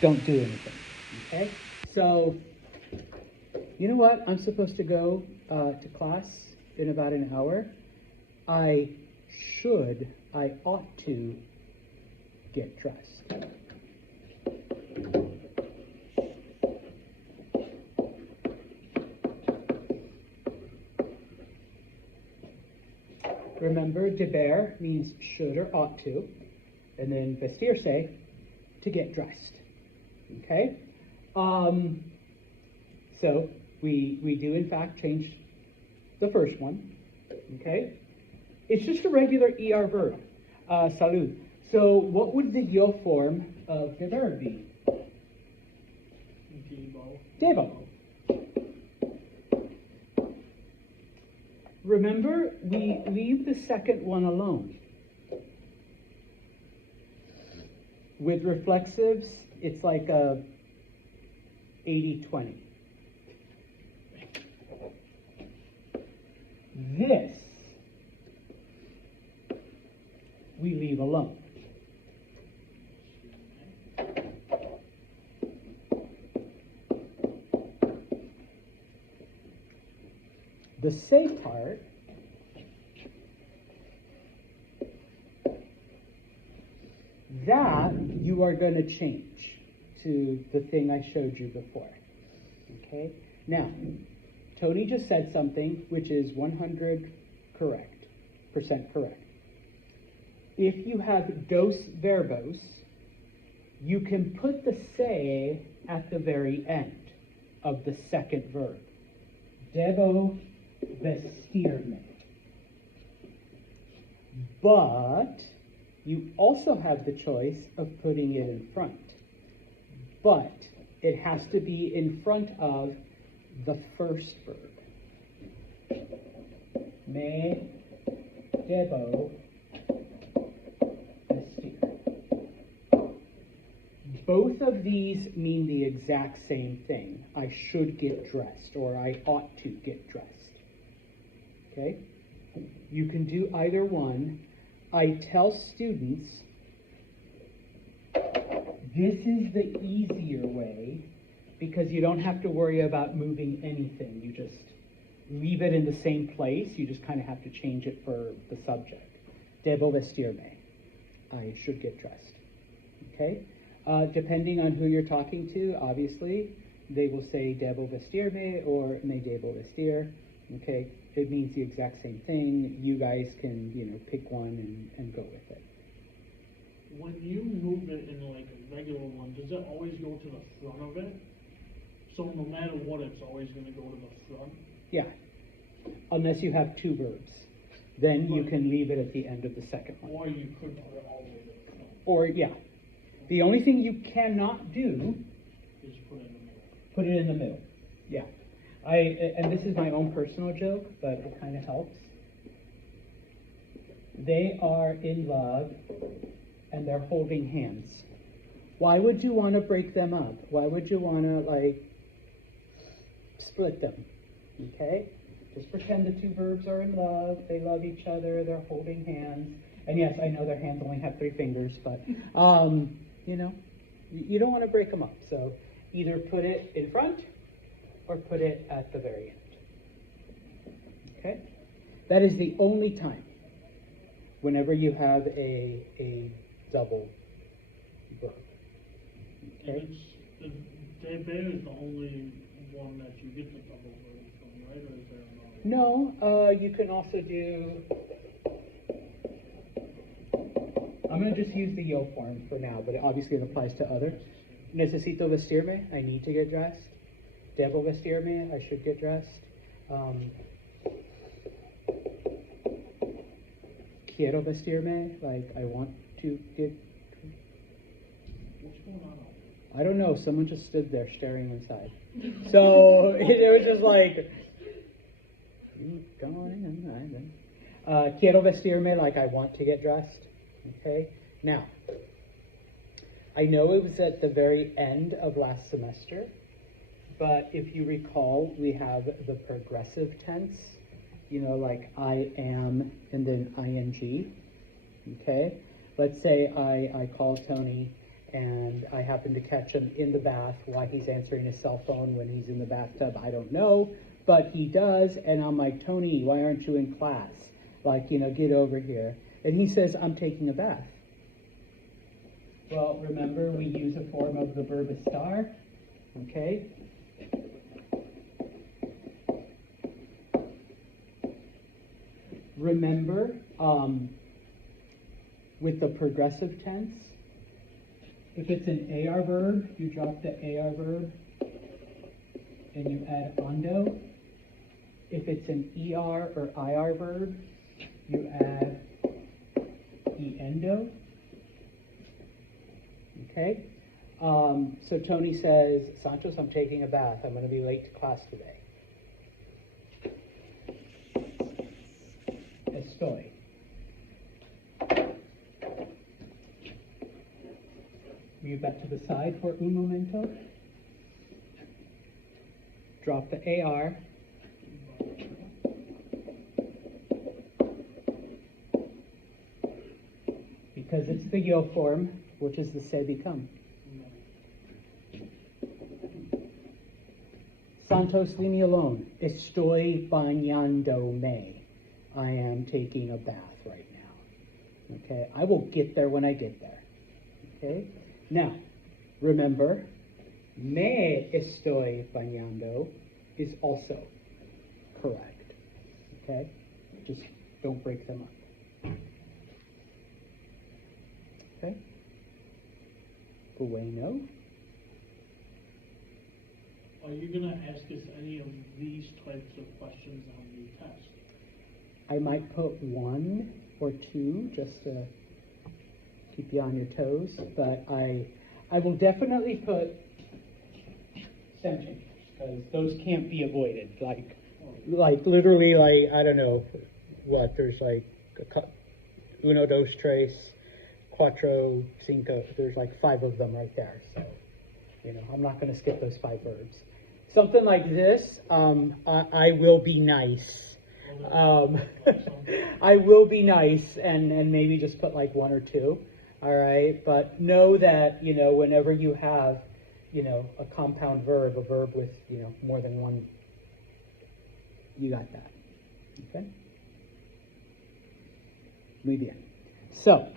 don't do anything, okay? So, you know what? I'm supposed to go to class in about an hour. I ought to get dressed. Remember, deber means should or ought to, and then vestirse, to get dressed. Okay? So we do in fact change the first one. Okay? It's just a regular ER verb, salud. So what would the yo form of deber be? Debo. Remember, we leave the second one alone. With reflexives, it's like a 80-20. This, we leave alone. The say part that you are going to change to the thing I showed you before. Okay? Now, Tony just said something which is 100% correct. If you have dos verbos, you can put the say at the very end of the second verb. Debo vestirme. But you also have the choice of putting it in front. But it has to be in front of the first verb. Me debo vestir. Both of these mean the exact same thing. I should get dressed, or I ought to get dressed. Okay? You can do either one. I tell students, this is the easier way because you don't have to worry about moving anything. You just leave it in the same place. You just kind of have to change it for the subject. Debo vestirme. I should get dressed. Okay? Depending on who you're talking to, obviously, they will say debo vestirme or me debo vestir. Okay? It means the exact same thing. You guys can, pick one and go with it. When you move it in like a regular one, does it always go to the front of it? So no matter what, it's always going to go to the front? Yeah. Unless you have two verbs. Then you can leave it at the end of the second one. Or you could put it all the way to the front. Or, yeah. The only thing you cannot do is put it in the middle. Put it in the middle. Yeah. And this is my own personal joke, but it kind of helps. They are in love and they're holding hands. Why would you want to break them up? Why would you want to, split them? Okay? Just pretend the two verbs are in love, they love each other, they're holding hands. And yes, I know their hands only have 3 fingers, but, you don't want to break them up. So either put it in front or put it at the very end. Okay? That is the only time whenever you have a double verb. Okay? And the debe is the only one that you get the double verb from, right? Or is there another? No, you can also do, I'm going to just use the yo form for now, but obviously it applies to other. Necesito vestirme, I need to get dressed. Debo vestirme, I should get dressed. Quiero vestirme, like I want to get. What's going on? I don't know. Someone just stood there staring inside. So it was just like, go on in. Quiero vestirme, like I want to get dressed. Okay. Now, I know it was at the very end of last semester. But if you recall, we have the progressive tense, like I am and then ing, okay? Let's say I call Tony and I happened to catch him in the bath. Why he's answering his cell phone when he's in the bathtub, I don't know, but he does, and I'm like, Tony, why aren't you in class? Like, get over here. And he says, I'm taking a bath. Well, remember, we use a form of the verb estar, okay? Remember, with the progressive tense, if it's an AR verb, you drop the AR verb and you add ondo. If it's an ER or IR verb, you add endo. Okay? So Tony says, Santos, I'm taking a bath. I'm going to be late to class today. Estoy. Move that to the side for un momento. Drop the AR. Because it's the yo form, which is the se become. Santos, leave me alone. Estoy bañándome. I am taking a bath right now. Okay, I will get there when I get there. Okay, now remember, me estoy bañando is also correct. Okay, just don't break them up. Okay, bueno. Are you gonna ask us any of these types of questions on the test? I might put one or two just to keep you on your toes, but I will definitely put stem changes because those can't be avoided. Like literally, like I don't know what. There's like uno, dos, tres, cuatro, cinco. There's like 5 of them right there. So I'm not going to skip those 5 verbs. Something like this. I will be nice. I will be nice and maybe just put like 1 or 2, all right? But know that, whenever you have, a compound verb, a verb with, more than one, you got that, okay? Muy bien. So,